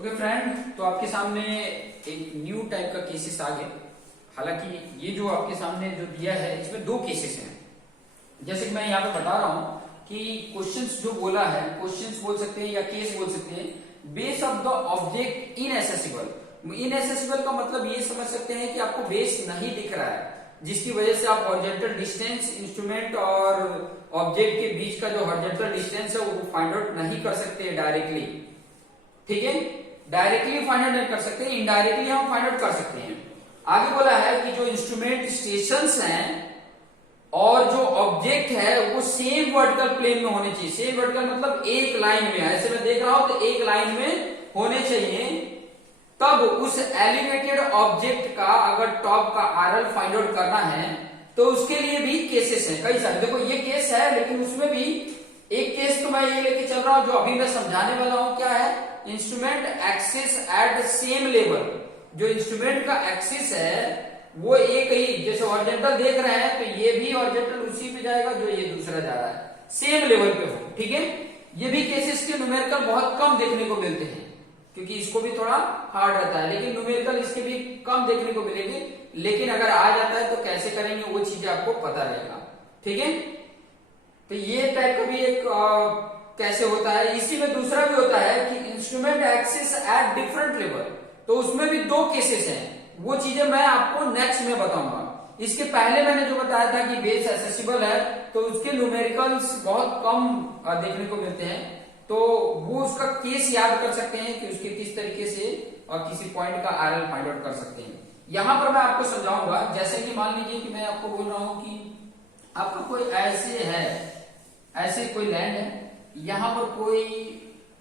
Okay friend, तो आपके सामने एक न्यू टाइप का केसेस आ गया। हालांकि ये जो आपके सामने जो दिया है इसमें दो केसेस हैं। जैसे कि मैं यहाँ पे बता रहा हूं कि क्वेश्चंस जो बोला है, क्वेश्चंस बोल सकते हैं या केस बोल सकते हैं। Base of the object इनएसेसिबल। इनएसेसिबल का मतलब ये समझ सकते हैं कि आपको बेस नहीं दिख रहा है, जिसकी वजह से आप हॉरिजॉन्टल डिस्टेंस इंस्ट्रूमेंट और ऑब्जेक्ट के बीच का जो हॉरिजॉन्टल डिस्टेंस है वो फाइंड आउट नहीं कर सकते डायरेक्टली। ठीक है, डायरेक्टली फाइंड आउट नहीं कर सकते, इनडायरेक्टली हम फाइंड आउट कर सकते हैं। आगे बोला है कि जो इंस्ट्रूमेंट स्टेशंस हैं और जो ऑब्जेक्ट है वो सेम वर्टिकल प्लेन में होने चाहिए। सेम वर्टिकल मतलब एक लाइन में, ऐसे मैं देख रहा हूं तो एक लाइन में होने चाहिए। तब उस एलिवेटेड ऑब्जेक्ट का अगर टॉप का आरएल फाइंड आउट करना है तो उसके लिए भी केसेस हैं कई सारे। देखो ये केस है, लेकिन उसमें भी एक केस तो मैं ये लेके चल रहा हूं जो अभी मैं समझाने वाला हूं। क्या है? Instrument axis at same level. जो इंस्ट्रूमेंट का एक्सिस है वो एक ही, जैसे हॉरिजॉन्टल देख रहे हैं तो ये भी हॉरिजॉन्टल उसी पे जाएगा जो ये दूसरा जा रहा है, सेम लेवल पे हो। ठीक है, ये भी केसेस के न्यूमेरिकल बहुत कम देखने को मिलते हैं क्योंकि इसको भी थोड़ा हार्ड रहता है, लेकिन न्यूमेरिकल इसके भी कम देखने को मिलेंगे। लेकिन अगर आ जाता है तो कैसे करेंगे वो चीजें आपको पता रहेगा। ठीक है, तो ये टाइप का भी एक कैसे होता है। इसी में दूसरा भी होता है कि instrument axis at different level, तो उसमें भी दो केसेस हैं। वो चीजें मैं आपको नेक्स्ट में बताऊंगा। इसके पहले मैंने जो बताया था कि बेस एसेसिबल है तो उसके न्यूमेरिकल्स बहुत कम देखने को मिलते हैं, तो वो उसका केस याद कर सकते हैं कि उसके किस तरीके से और किसी पॉइंट का आरएल फाइंड आउट कर सकते हैं। यहां पर मैं आपको समझाऊंगा। जैसे कि मान लीजिए कि मैं आपको बोल रहा हूं कि आपका कोई ऐसे है, ऐसे कोई लैंड है, यहां पर कोई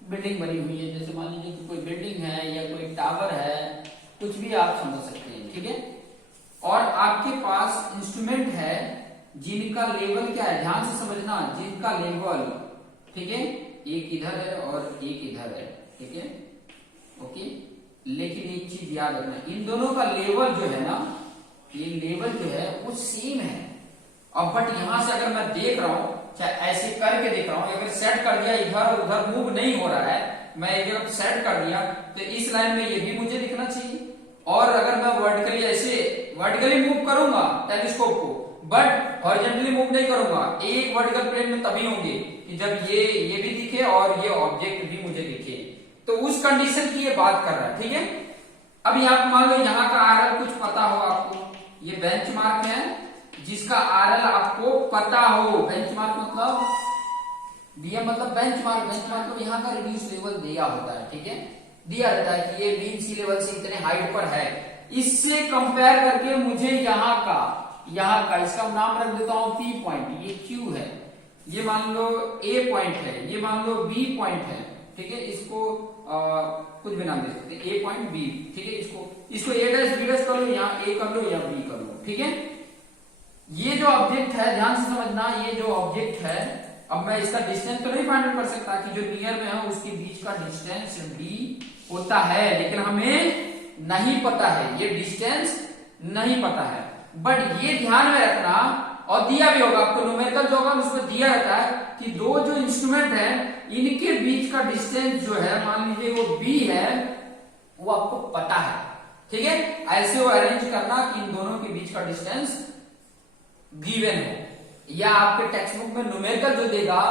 बिल्डिंग बनी हुई है। जैसे मान लीजिए कि कोई बिल्डिंग है या कोई टावर है, कुछ भी आप समझ सकते हैं। ठीक है, और आपके पास इंस्ट्रूमेंट है जिनका लेवल क्या है, ध्यान से समझना, जिनका लेवल, ठीक है, एक इधर है और एक इधर है। ठीक है, ओके, लेकिन एक चीज याद रखना, इन दोनों का लेवल जो है ना, ये लेवल जो है वो सेम है। अब बट यहां से अगर मैं देख रहा हूं, चाहे ऐसे करके देख रहा हूं, अगर सेट कर दिया, इधर उधर मूव नहीं हो रहा है, मैं एक जगह सेट कर दिया तो इस लाइन में ये भी मुझे दिखना चाहिए। और अगर मैं वर्टिकली ऐसे वर्टिकली मूव करूंगा टेलीस्कोप को, बट हॉरिजॉन्टली मूव नहीं करूंगा, एक वर्टिकल प्लेन में तभी होंगे कि जब ये भी दिखे और ये ऑब्जेक्ट भी मुझे दिखे। तो उस कंडीशन की ये बात कर रहा है। ठीक है, अब यहाँ मान लो यहाँ का आरएल कुछ पता हो आपको, ये बेंचमार्क है जिसका आरएल आपको पता हो। बेंचमार्क मतलब बीएम मतलब बेंचमार्क। बेंचमार्क तो यहाँ का रिड्यूस लेवल दिया होता है। ठीक है, दिया रहता है कि ये मीन सी लेवल से इतने हाइट पर है। इससे कंपेयर करके मुझे यहाँ का इसका नाम रख देता हूं पी पॉइंट, ये क्यू है, ये मान लो ए पॉइंट है, ये मान लो बी पॉइंट है। ठीक है, इसको कुछ भी नाम दे सकते हैं, ए पॉइंट बी। ठीक है, इसको ए डैश बी डैश कर लो, यहाँ ए कर लो या बी कर लो। ठीक है, ये जो ऑब्जेक्ट है, ध्यान से समझना, ये जो ऑब्जेक्ट है, अब मैं इसका डिस्टेंस तो नहीं फाइंड आउट कर सकता कि जो नियर में है उसके बीच का डिस्टेंस डी होता है, लेकिन हमें नहीं पता है, ये डिस्टेंस नहीं पता है। बट ये ध्यान में रखना, और दिया भी होगा आपको, न्यूमेरिकल जो होगा उसमें दिया रहता है कि दो जो इंस्ट्रूमेंट है इनके बीच का डिस्टेंस जो है, मान लीजिए वो बी है, वो आपको पता है। ठीक है, ऐसे वो अरेंज करना कि इन दोनों के बीच का डिस्टेंस गिवन हो, या आपके टेक्स्ट बुक में न्यूमेरिकल जो देगा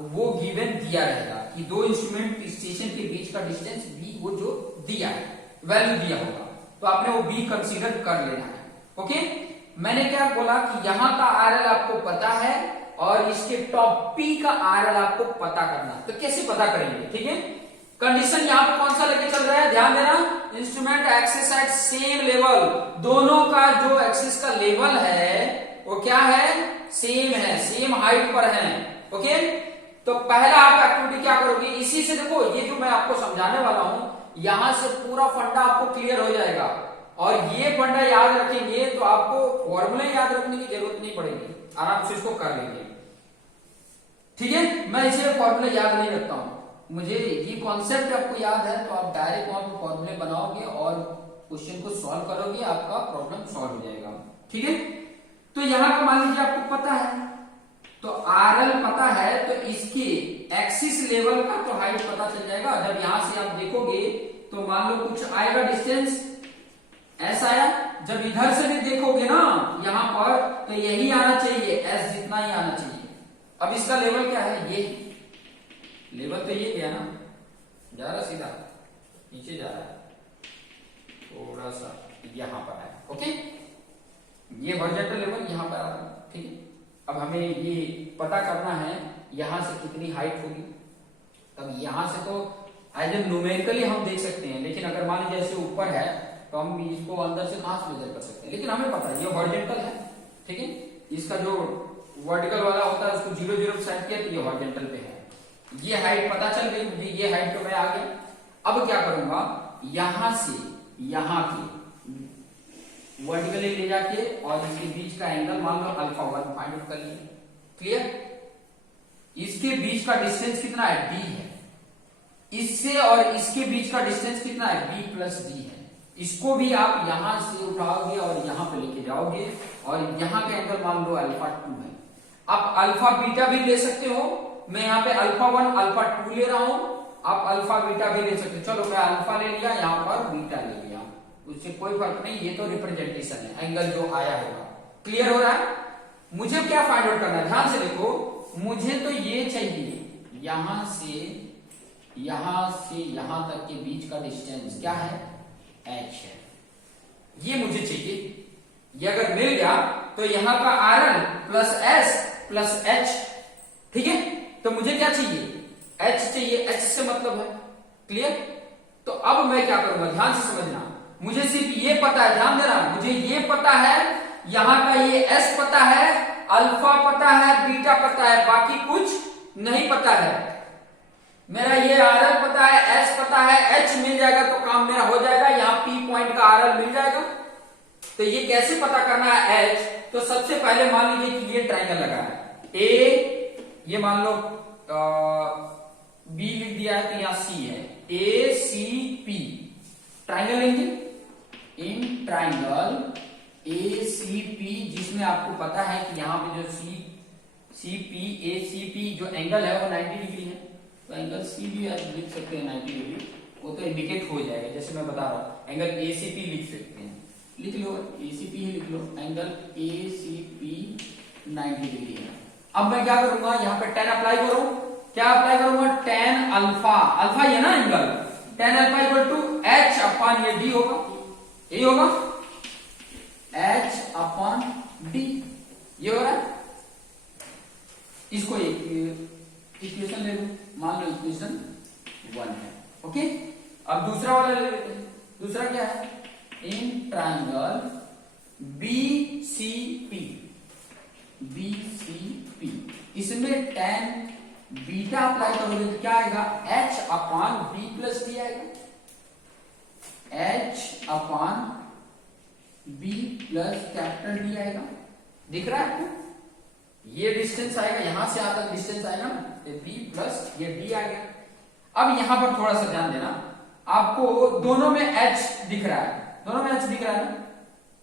वो गिवन दिया रहेगा कि दो इंस्ट्रूमेंट स्टेशन के बीच का डिस्टेंस बी, वो जो दिया है, वैल्यू दिया होगा, तो आपने वो बी कंसीडर कर लेना है। ओके, मैंने क्या बोला कि यहां का आरएल आपको पता है और इसके टॉप पी का आरएल आपको पता करना। तो कैसे पता करेंगे? ठीक है, कंडीशन यहां पे कौन सा लेके चल रहा है, ध्यान देना, instrument axis at same level. दोनों का जो एक्सिस का लेवल है वो क्या है, सेम है, सेम हाइट पर है। ओके, तो पहला आप एक्टिविटी क्या करोगे, इसी से देखो, ये जो मैं आपको समझाने वाला हूं, यहां से पूरा फंडा आपको क्लियर हो जाएगा। और ये फंडा याद रखेंगे तो आपको फॉर्मूले याद रखने की जरूरत नहीं पड़ेगी, आराम से इसको कर लेंगे। ठीक है, मैं इसे फॉर्मूले याद नहीं रखता हूं, मुझे ये कॉन्सेप्ट आपको याद है तो आप डायरेक्ट वहां पर फॉर्मूले बनाओगे और क्वेश्चन को सॉल्व करोगे, आपका प्रॉब्लम सॉल्व हो जाएगा। ठीक है, तो यहां का मान लीजिए आपको पता है, तो आरएल पता है तो इसके एक्सिस लेवल का तो हाइट पता चल जाएगा। जब यहां से आप देखोगे तो मान लो कुछ आएगा डिस्टेंस एस आया, जब इधर से भी देखोगे ना यहां पर तो यही आना चाहिए, एस जितना ही आना चाहिए। अब इसका लेवल क्या है, ये लेवल तो ये गया ना, जा रहा सीधा नीचे जा रहा है, थोड़ा सा यहां पर है। ओके, ये हॉरिजॉन्टल लेवल यहां पर आ रहा है। ठीक है, अब हमें ये पता करना है यहां से कितनी हाइट होगी। अब यहां से तो एज ए न्यूमेरिकली हम देख सकते हैं, लेकिन अगर मान लीजिए ऐसे ऊपर है तो हम इसको अंदर से कहां से मेजर कर सकते हैं, लेकिन हमें पता है ये हॉरिजॉन्टल है। ठीक है, इसका जो वर्टिकल वाला होता है उसको 0 0 सेट किया तो ये हॉरिजॉन्टल पे है। ये हाइट पता चल गई मुझे, ये हाइट तो मैं आ गया। अब क्या करूंगा, यहां से यहां की वर्टिकली ले जाके और इसके बीच का एंगल मान लो अल्फा 1 फाइंड आउट कर लिया। क्लियर, इसके बीच का डिस्टेंस कितना है, d है। इससे और इसके बीच का डिस्टेंस कितना है, b प्लस d है। इसको भी आप यहां से उठाओगे और यहां पे लेके जाओगे और यहां का एंगल मान लो अल्फा 2 है। आप अल्फा बीटा भी ले सकते हो, मैं यहाँ पे अल्फा 1 अल्फा 2 ले रहा हूं, आप अल्फा बीटा भी ले सकते हो। चलो मैं अल्फा ले लिया, यहाँ पर बीटा ले लिया, उससे कोई फर्क नहीं, ये तो रिप्रेजेंटेशन है, एंगल जो आया होगा। क्लियर हो रहा है, मुझे क्या फाइंड आउट करना है, ध्यान से देखो, मुझे तो ये चाहिए यहां से यहां तक के बीच का डिस्टेंस क्या है, h है, ये मुझे चाहिए। ये अगर मिल गया तो यहां का RL plus S plus H, ठीक है, तो मुझे क्या चाहिए, h चाहिए, h से मतलब है। क्लियर, तो अब मैं क्या करूंगा, ध्यान से समझना, मुझे सिर्फ ये पता है, ध्यान देना, मुझे ये पता है यहां का ये s पता है, अल्फा पता है, बीटा पता है, बाकी कुछ नहीं पता है। मेरा ये RL पता है, S पता है, H मिल जाएगा तो काम मेरा हो जाएगा, यहाँ P पॉइंट का RL मिल जाएगा। तो ये कैसे पता करना है H, तो सबसे पहले मान लीजिए कि ये ट्राइंगल लगा है A, ये मान लो B लिख दिया है तो यहाँ C है, ACP ट्राइंगल लेंगे, इन ट्राइंगल ACP, जिसमें आपको पता है कि यहाँ पे जो CP ACP जो एंगल है वो 90 डिग्री है, तो एंगल C भी आप लिख सकते हैं 90 डिग्री, वो तो इंडिकेट हो जाएगा, जैसे मैं बता रहा हूँ एंगल ACP लिख सकते हैं, लिख लो ACP ही लिख लो, एंगल ACP 90 डिग्री है। अब मैं क्या करूंगा, यहाँ पे tan अप्लाई करूं, क्या अप्लाई करूंगा, tan अल्फा, अल्फा ये ना angle, tan alpha equal to h upon ये d होगा, ये होगा h अपॉन d, ये हो रहा है। इसको एक इक्वेशन ले लो, मान लो इक्वेशन 1 है। ओके, अब दूसरा वाला ले लेते हैं, दूसरा क्या है, इन ट्राइंगल BCP, इसमें tan बीटा अप्लाई करोगे तो क्या आएगा, h upon b plus d आएगा, h upon b plus capital d आएगा। दिख रहा है आपको, ये डिस्टेंस आएगा, यहां से आता डिस्टेंस आएगा ना, b प्लस ये d आ गया। अब यहां पर थोड़ा सा ध्यान देना, आपको दोनों में h दिख रहा है, दोनों में h दिख रहा है ना,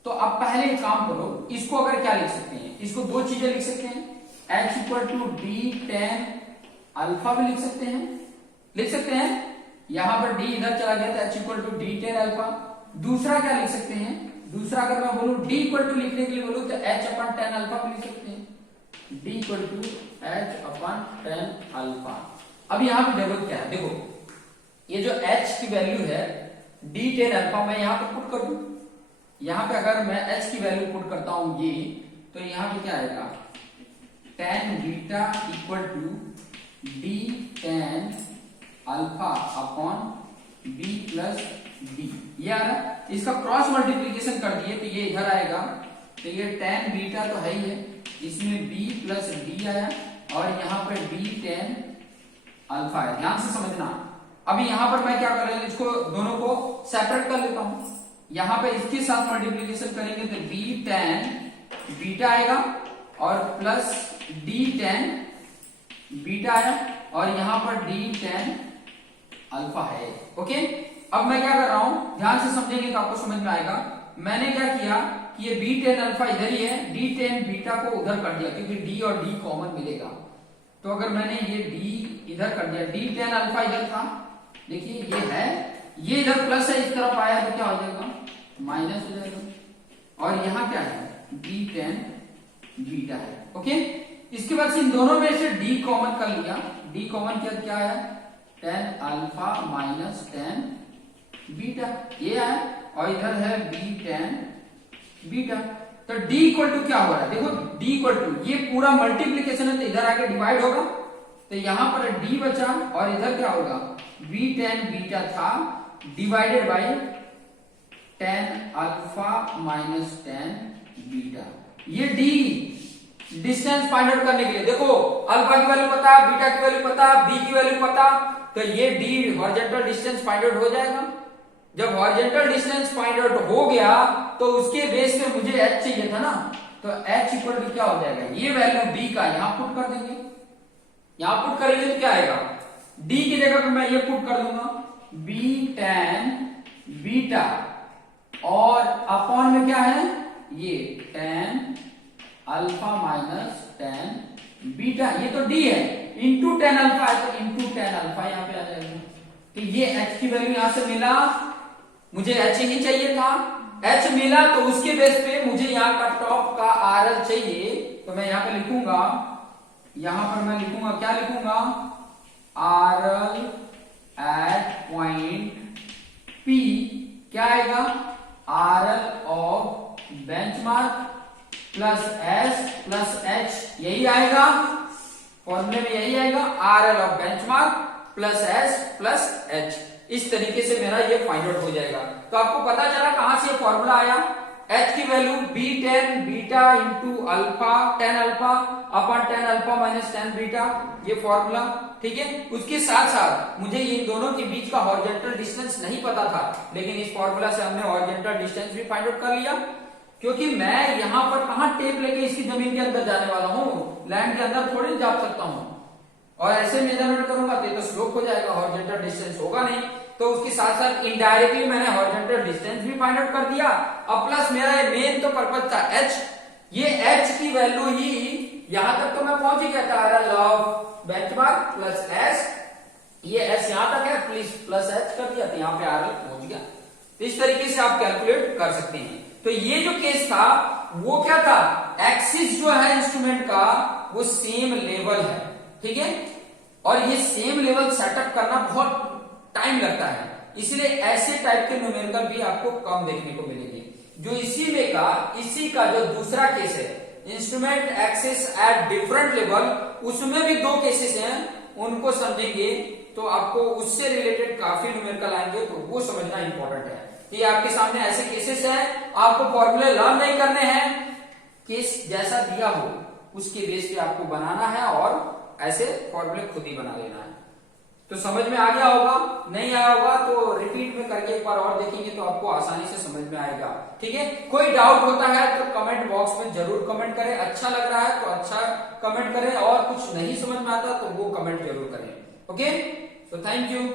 तो आप पहले एक काम करो, इसको अगर क्या लिख सकते हैं, इसको दो चीजें लिख सकते हैं, h equal to d tan alpha भी लिख सकते हैं, लिख सकते हैं, यहां पर d इधर चला गया तो h equal to d tan alpha. दूसरा क्या लिख सकते हैं, दूसरा अगर मैं बोलूं d इक्वल टू लिखने के लिए बोलूं तो h अपॉन tan अल्फा भी लिख सकते हैं, d equal to h upon tan alpha. अब यहां पर जरूरत क्या है, देखो ये जो h की वैल्यू है d tan अल्फा मैं यहां पर पुट कर दूं, यहां पे अगर मैं h की वैल्यू पुट करता हूं ये, तो यहां पे क्या आएगा, tan beta equal to d tan alpha upon b plus d, ये आ रहा, इसका क्रॉस मल्टीप्लीकेशन कर दिए तो ये इधर आएगा, तो ये tan बीटा तो है ही है, इसमें b प्लस d आया और यहाँ पर d tan अल्फा है, ध्यान से समझना। अभी यहां पर मैं क्या कर रहा हूं, इसको दोनों को सेपरेट कर लेता हूं, यहां पे इसके साथ मल्टीप्लीकेशन करेंगे तो b tan बीटा आएगा और प्लस d tan बीटा आया और यहां पर d tan अल्फा है। ओके, अब मैं क्या कर रहा हूं, ध्यान से समझेंगे तो आपको समझ में आएगा। मैंने क्या किया कि ये b tan अल्फा इधर ही है, d tan बीटा को उधर कर दिया क्योंकि d और d कॉमन मिलेगा, तो अगर मैंने ये d इधर कर दिया, d tan अल्फा इधर था, देखिए ये है ये इधर प्लस है, इस तरफ आया तो क्या हो जाएगा, माइनस हो जाएगा। और यहाँ क्या है, b tan बीटा है। ओके, इसके बाद से इन दोनों में से d कॉमन कर लिया, d कॉमन किया क्या है, tan alpha minus tan beta, ये है। और इधर है b tan बीटा। तो d इक्वल टू क्या हो रहा है, देखो d इक्वल टू, ये पूरा मल्टीप्लीकेशन है तो इधर आके डिवाइड होगा, तो यहां पर d बचा और इधर क्या होगा, b tan बीटा था divided by tan alpha minus tan beta. ये d डिस्टेंस फाइंड आउट करने के लिए, देखो अल्फा की वैल्यू पता, बीटा की वैल्यू पता, b की वैल्यू पता, तो ये d horizontal distance find out हो जाएगा। जब हॉरिजॉन्टल डिस्टेंस फाइंड आउट हो गया तो उसके बेस पे मुझे h चाहिए था ना, तो h इक्वल टू क्या हो जाएगा, ये वैल्यू d का यहां पुट कर देंगे, यहां पुट करेंगे तो क्या आएगा, d की जगह पे मैं ये पुट कर दूंगा b tan बीटा, और अपॉन में क्या है, ये tan alpha minus tan beta, ये तो d है, इंटू tan अल्फा है तो इंटू tan अल्फा यहां पे आ जाएगा। तो ये h की वैल्यू यहां से मिला, मुझे h ही चाहिए था, h मिला तो उसके बेस पे मुझे यहाँ कट ऑफ का RL चाहिए, तो मैं यहाँ पे लिखूंगा, यहां पर मैं लिखूंगा, क्या लिखूंगा, RL एट पॉइंट P, क्या आएगा, RL of benchmark plus S plus H, यही आएगा फॉर्मूले में, यही आएगा RL of benchmark plus S plus H। इस तरीके से मेरा ये फाइंड आउट हो जाएगा। तो आपको पता चला कहां से ये फॉर्मूला आया, H की value b tan beta into alpha, tan alpha upon tan alpha minus tan beta, ये फॉर्मूला, ठीक है। उसके साथ साथ मुझे इन दोनों के बीच का हॉरिजॉन्टल डिस्टेंस नहीं पता था, लेकिन इस फॉर्मूला से हमने हॉरिजॉन्टल डिस्टेंस भी फाइंड आउट कर लिया, क्योंकि मैं यहाँ पर कहां टेप लेके इसकी जमीन के अंदर जाने वाला हूँ, लैंड के अंदर थोड़ी जा सकता हूँ, और ऐसे मेजरमेंट करूंगा तो स्लोप हो जाएगा, हॉरिजॉन्टल डिस्टेंस होगा नहीं। तो उसके साथ साथ इनडायरेक्टली मैंने हॉरिजॉन्टल डिस्टेंस भी फाइंड आउट कर दिया, अब प्लस मेरा ये मेन तो पर्पस था h, ये h की वैल्यू ही यहां तक तो मैं पहुंच ही गया था, RL of benchmark plus s, ये s यहां तक है, प्लीज प्लस h कर दिया तो यहाँ पे RL पहुंच गया। तो इस तरीके से आप कैलकुलेट कर सकते हैं। तो ये जो केस था वो क्या था, एक्सिस जो है इंस्ट्रूमेंट का वो सेम लेवल है, ठीक है, और ये सेम लेवल सेटअप करना बहुत टाइम लगता है, इसलिए ऐसे टाइप के न्यूमेरिकल भी आपको कम देखने को मिलेंगे। जो इसी का जो दूसरा केस है, instrument axis at different level, उसमें भी दो केसेस हैं, उनको समझेंगे तो आपको उससे रिलेटेड काफी न्यूमेरिकल आएंगे, तो वो समझना इंपॉर्टेंट है। ये आपके सामने ऐसे केसेस हैं, आपको फॉर्मूले लर्न नहीं करने हैं, केस जैसा दिया हो उसके बेस पे आपको बनाना है और ऐसे फॉर्मूले खुद ही बना लेना है। तो समझ में आ गया होगा, नहीं आया होगा तो रिपीट में करके एक बार और देखेंगे तो आपको आसानी से समझ में आएगा, ठीक है। कोई डाउट होता है तो कमेंट बॉक्स में जरूर कमेंट करें, अच्छा लग रहा है तो अच्छा कमेंट करें, और कुछ नहीं समझ में आता तो वो कमेंट जरूर करें। ओके, तो थैंक यू।